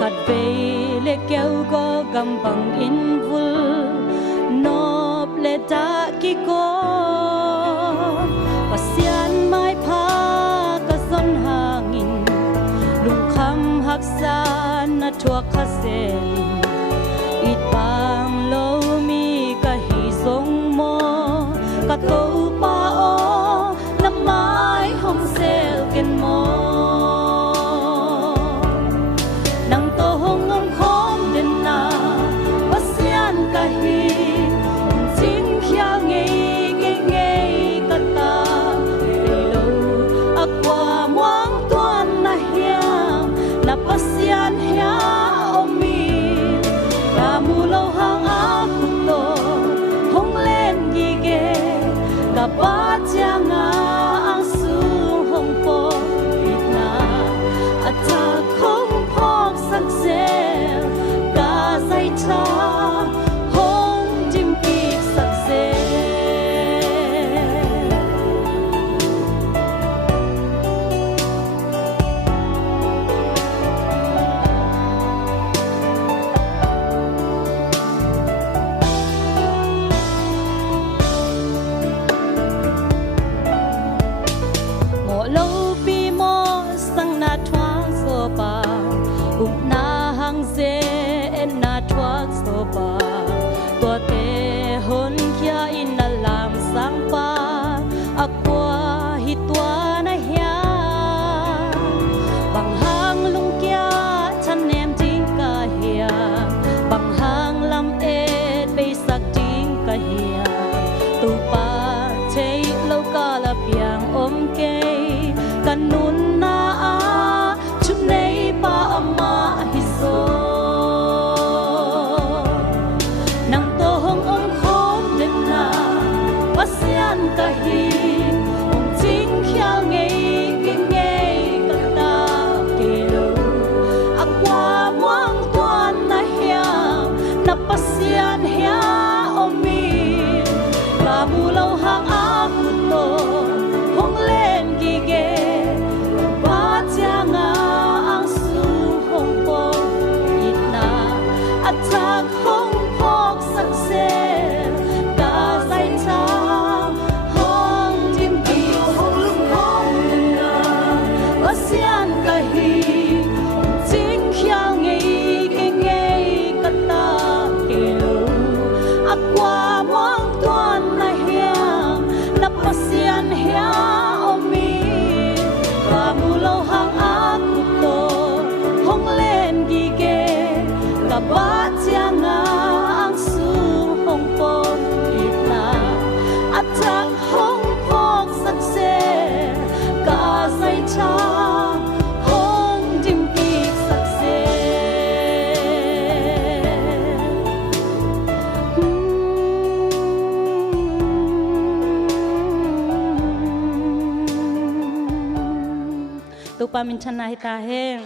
khát về lệ kêu có gầm bằng in vul nộp lệ ta kỳ có và xiên mai pha cả dân hàng nghìn lùng khăm hắc sa na thuộc khát xe ít bang lâu mi cả hi giống mò cả câu pa o năm mai hồng xe kiên mò nang to hong ngom khom den na pasian ka hi jing khia nge nge ka ta lo akwa muang tuan na hiam na pasian hia omi ra mu lo hang a khu to hong len gi ge ka ba chang a ang su hong po na ata khom sắc xe cả dây cha hông chim kịp sắc xe ngõ lâu bi mò sang na thoáng so ba na hang ze na thuak so ba to te hon kya in na lam sang pa akwa hi tua na hia bang hang lung kya chan nem ting ka hia bang hang lam e be sak ting ka hia tu pa chei lo ka la piang om ke kanun na a chum nei pa ama hi so nang to hong om khom den na pasian ka hi ong ching khial ngei ka ta ke lo akwa muang tuan na hiam na pasian hia omi ra mu lo hang a khu to hong len gi ge ba chang a attack hong phok sắc xe cả dây cha hong tim kỳ hong lung hong na pasian ka hi chính khiang ngei ka ta ke lo akwa muang tuan na hiam na pasian hia omi ra mu lo hang a khu to hong len gi ge ka ba chang ang su hong pon ita attack hong phok sắc xe ka sai cha hong dim ki sắc xe tu pa min chana hita heng